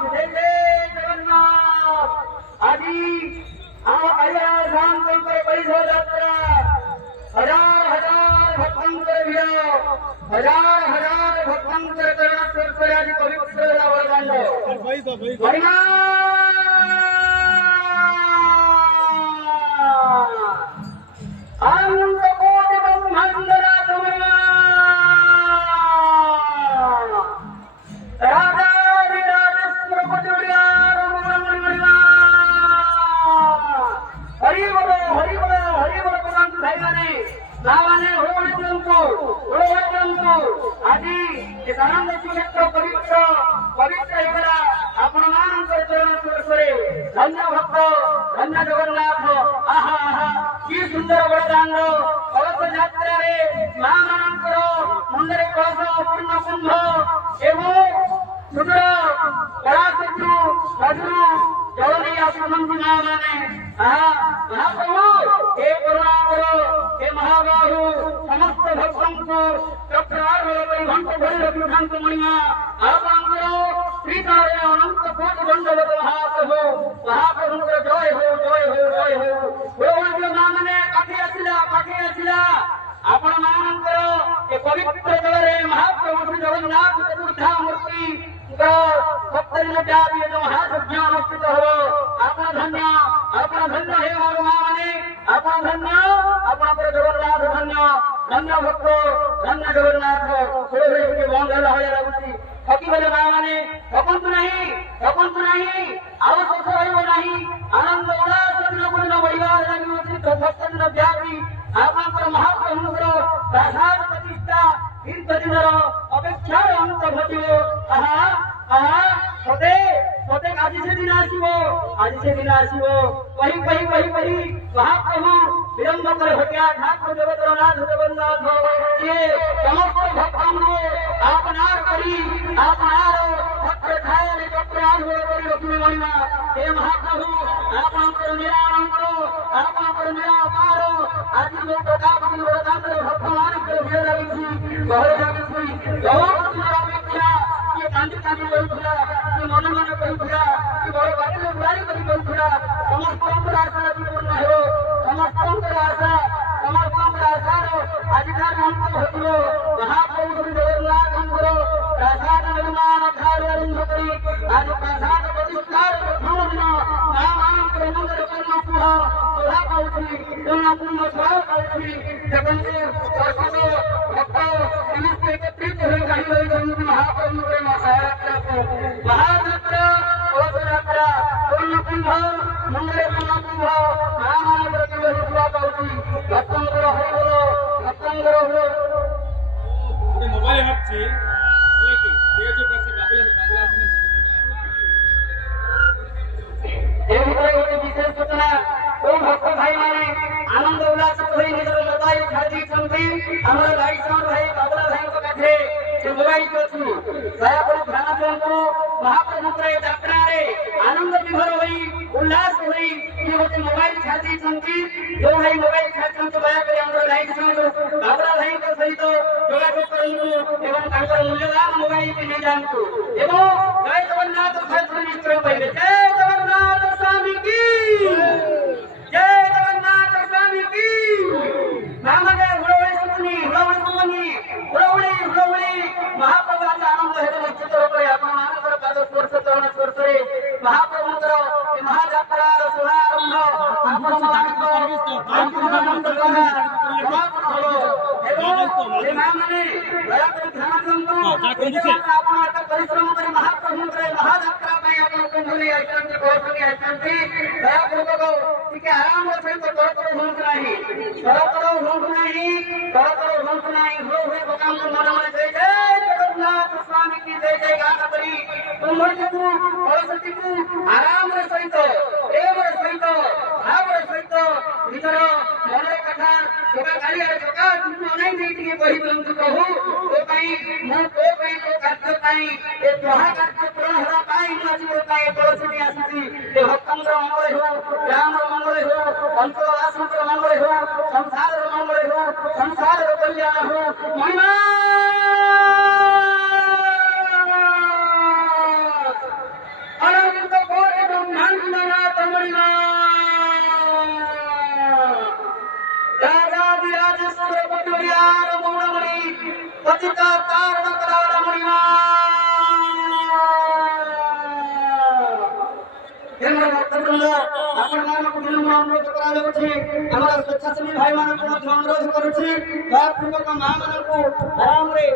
जय जय जगन्नाथ आदि आया रामचंद्र परिधो यात्रा हजार हजार भक्तंकर भिड़ा हजार हजार भक्तंकर करुणा स्वर आदि पवित्र वरदान महिमा अनंत कोटि ब्रह्मांड राजमया धन्य भक्त धन्य जगन्नाथ आहा आहा कि सुंदर वरदान कलश यात्रा माँ मानकर मुंडे कलश पूर्ण कुंभ एवं सुंदर कलाशत्रु मधुर जल नहीं आसुंदी माँ मैंने महाप्रभु हे करुणाकर हे महाबाहु समस्त भक्तों को घंट भरी रखी मणिमा आप श्रीकारे अनंत कोटि दंडवत महाप्रभु महाप्रभु जय हो जय हो जय हो माँ मैंने पाखे आसिला आपण मानकर ए पवित्र जगरे महाप्रभु श्री जगन्नाथ चतुर्था मूर्ति सप्तदिन व्यापी जो महायज्ञ अनुष्ठित हो आपण धन्य हे मारो माँ मैंने आपण धन्य आपणकर जगन्नाथ धन्य धन्य भक्त धन्य जगन्नाथ के बंद है लगुच थकी गले माँ मैंने थकंतु नहीं आउ शोष रही आनंद उल्लास दिन को दिन बढ़िया लगे सप्तदिन व्यापी आपणकर महाप्रभुଙ୍କର प्रसाद प्रतिष्ठा दीर्घ दिनर अपेक्षा अंत घटिव सते आज से दिन आसो कही महाप्रभु विलंब कर घटिया ठाकुर जगतनाथ जगन्नाथ ये समस्त भक्तों आपनार करी आपनार भक्त खाए चक्रान करी लक्ष्मी महिमा हे महाप्रभु आपणकर निरानंद आपणकर निराकार आज जो प्रताप वरदान भक्त मानकर भीड़ लगी गहरे लगी बहुत सुंदर अपेक्षा ये कांदी कहूला कि मन मन कहूला कि बड़ बाटे बुआरी करी कहूला समस्त आशा पूर्ण हो समस्त आशा आज अंत घटो महाप्रभु जगन्नाथ प्रसाद निर्माण कार्य आरंभ करी आज प्रसाद प्रतिष्ठार प्रथम दिन माँ मानकर मंदिर कर्म कुह शोभा पाऊँ शोभा पाऊँ जगन्नाथ दर्शक भक्त समस्त एकत्रित हो रही महाप्रभु महायात्रा कलश यात्रा पूर्ण कुंभ मंदिर कर्म कुंभ माँ मानकर शोभा पाऊँ भक्तंकर हरिबोल भक्तंकर हो मोबाइल हाঁটছে ওকে তেজো কাছে বাবলা এই ভিতরে গোটে বিশেষ সূচনা ও ভক্ত ভাই মানে আনন্দ উল্লাস করে নিজের মোবাইল ছাড়ি দিয়েছেন আমার লাইট সাউন্ড ভাই বাবলা ভাইଙ୍କ কাছে ସେ ମୋବାଇଲ ଅଛି ଦୟାକରି ଧ୍ୟାନ ଦିଅନ୍ତୁ ମହାପ୍ରଭୁଙ୍କର ଏ ଯାତ୍ରାରେ ଆନନ୍ଦ ବିଭୋର ହୋଇ ଉଲ୍ଲାସ ହୋଇ କିଏ ଗୋଟେ ମୋବାଇଲ ଛାଡ଼ି ଦେଇଛନ୍ତି ଯୋଉ ଭାଇ ମୋବାଇଲ ଛାଡ଼ିଛନ୍ତି ଦୟାକରି ଆମର ଲାଇଟ୍ ସାଉଣ୍ଡ ବାବଲା ଭାଇଙ୍କ ସହିତ ଯୋଗାଯୋଗ କରନ୍ତୁ ଏବଂ ତାଙ୍କର ମୂଲ୍ୟବାନ ମୋବାଇଲଟି ନେଇଯାଆନ୍ତୁ ଏବଂ ଜୟ ଜଗନ୍ନାଥ କ୍ଷେତ୍ର ନିଶ୍ଚୟ ପାଇବେ ଜୟ ଜଗନ୍ନାଥ ସ୍ୱାମୀ କି ଜୟ ଜଗନ୍ନାଥ ସ୍ୱାମୀ କି ମାମାନେ ହୁଳହୁଳି ଶୁଭୁନି हुड़हुड़ी महाप्रभु आज आनंद हेतु निश्चित रूप से आपण मानकर पाद स्पर्श चरण स्पर्शे महाप्रभुଙ୍କର महायात्रा शुभारंभ आपण समस्त आनंद द्वारा समापन हो एवं हे माने दयाकରି ध्यान दियନ୍ତୁ आपण एत परिश्रम करी महाप्रभुଙ୍କର महायात्रा ପାଇଁ आपण कुंभली आइଛନ୍ତି कोठली आइଛନ୍ତି दयापूर्वक ଟିକେ आराम सहित तड़तड़ हुଅନ୍ତୁ ନାହିଁ हो भगवान मन मन जय जय जगन्नाथ स्वामी की जय जय गान करी कुंभली को सरस्वती को आराम सहित प्रेम सहित भाव सहित निजर मन कथा जोगा गाड़ी जोगा नहीं नहीं कही दियंतु प्रभु तो कार्य ए जहा कार्य पूर्ण होगा आज तुलसी आसी भक्तर मंगल हो राम मंगल हो अंतरास मंगल हो संसार मंगल हो संसार कल्याण हो महिमा ଜଗନ୍ନାଥଙ୍କର ପଟିଆର ମୌଳମଣି ପତିତ କାରଣ କରାର ମଣିମା ଭକ୍ତବୃନ୍ଦ ଆପଣମାନଙ୍କୁ ବିନମ୍ର ଅନୁରୋଧ କରାଯାଉଛି ଆମର ସ୍ୱେଚ୍ଛାସେବୀ ଭାଇମାନଙ୍କୁ ମଧ୍ୟ ଅନୁରୋଧ କରୁଛି ଦୟାପୂର୍ବକ ମା ମାନଙ୍କୁ ଆରାମରେ